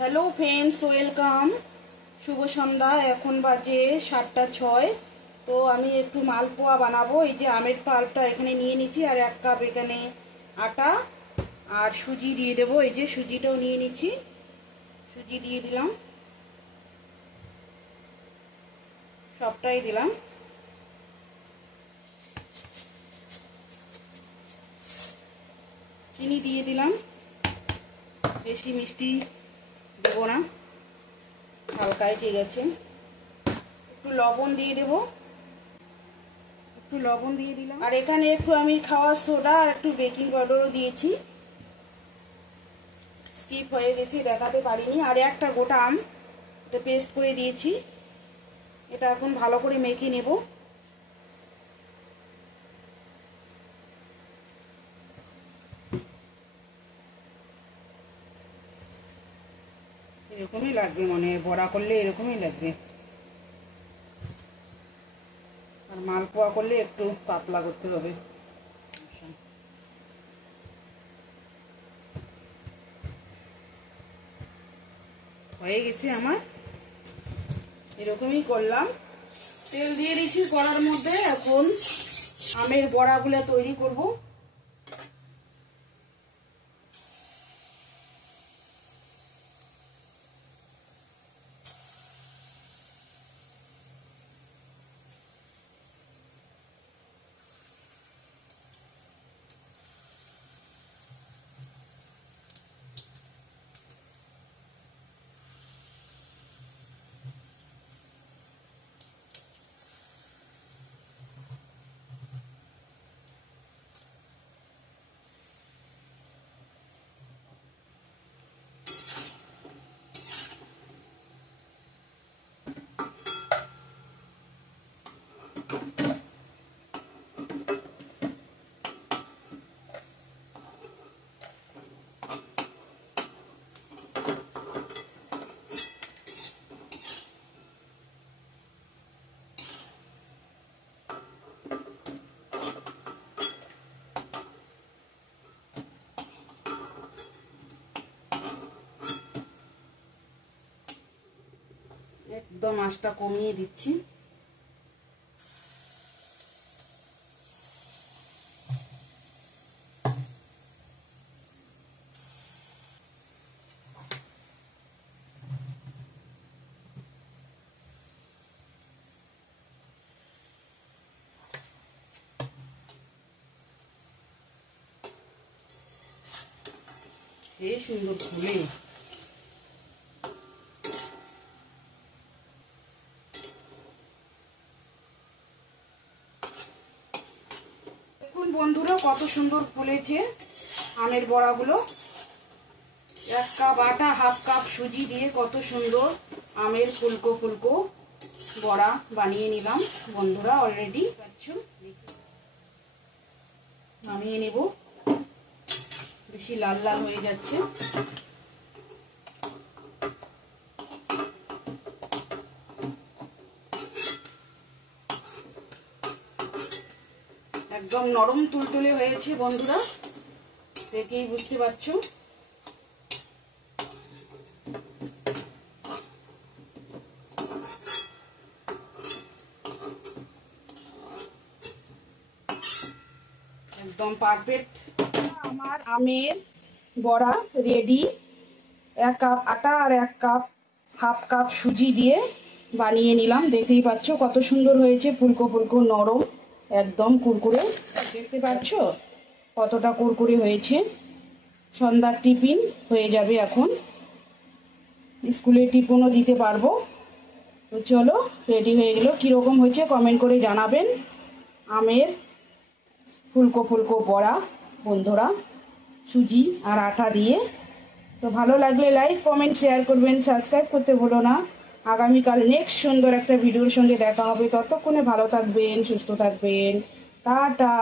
Hello friends, welcome. শুভ সন্ধ্যা। এখন বাজে 7:06। তো আমি একটু মালপোয়া বানাবো। এই যে আমের পাল্পটা এখানে নিয়ে নিচ্ছি, আর 1 কাপ এখানে আটা আর সুজি দিয়ে দেবো। এই যে সুজিটাও নিয়ে নিচ্ছি, সুজি দিয়ে দিলাম, সবটাই দিলাম। চিনি দিয়ে দিলাম, বেশি মিষ্টি দেবো না, হালকাই ঠিক আছে। একটু লবণ দিয়ে দেবো, একটু লবণ দিয়ে দিলাম। আর এখানে একটু আমি খাওয়ার সোডা আর একটু বেকিং পাউডারও দিয়েছি, স্কিপ হয়ে গেছে, দেখাতে পারিনি। আর একটা গোটা আম এটা পেস্ট করে দিয়েছি। এটা এখন ভালো করে মেখে নেব। এরকমই লাগবে, মনে হয় বড়া করলে এরকমই লাগবে, আর মালপোয়া করলে একটু পাতলা করতে হবে। হয়ে গেছে আমার, এরকমই করলাম। তেল দিয়ে দিয়েছি কড়ার মধ্যে। এখন আমের বড়াগুলো তৈরি করব। একদম আঁচটা কমিয়ে দিচ্ছি। এই সুন্দর ফুলে দেখুন বন্ধুরা, কত সুন্দর ফুলেছে আমের বড়াগুলো। 1 কাপ আটা, 1/2 কাপ সুজি দিয়ে কত সুন্দর আমের ফুলকো ফুলকো বড়া বানিয়ে নিলাম বন্ধুরা। অলরেডি নামিয়ে নেব, বেশি লাল লাল হয়ে যাচ্ছে। একদম নরম তুলতুলে হয়েছে বন্ধুরা, দেখেই বুঝতে পারছো। একদম পারফেক্ট আমার আমের বড়া রেডি। 1 কাপ আটা আর 1 কাপ 1/2 কাপ সুজি দিয়ে বানিয়ে নিলাম। দেখতেই পাচ্ছ কত সুন্দর হয়েছে, ফুলকো ফুলকো নরম, একদম কুরকুরে। দেখতে পাচ্ছ কতটা কুরকুরে হয়েছে। সন্ধ্যার টিফিন হয়ে যাবে, এখন স্কুলে টিফিনও দিতে পারবো। তো চলো, রেডি হয়ে গেল। কীরকম হয়েছে কমেন্ট করে জানাবেন আমের ফুলকো ফুলকো বড়া বন্ধুরা, সুজি আর আটা দিয়ে। তো ভালো লাগলে লাইক কমেন্ট শেয়ার করবেন, সাবস্ক্রাইব করতে ভুলো না। আগামীকাল নেক্সট সুন্দর একটা ভিডিওর সঙ্গে দেখা হবে। ততক্ষণে ভালো থাকবেন, সুস্থ থাকবেন। টাটা।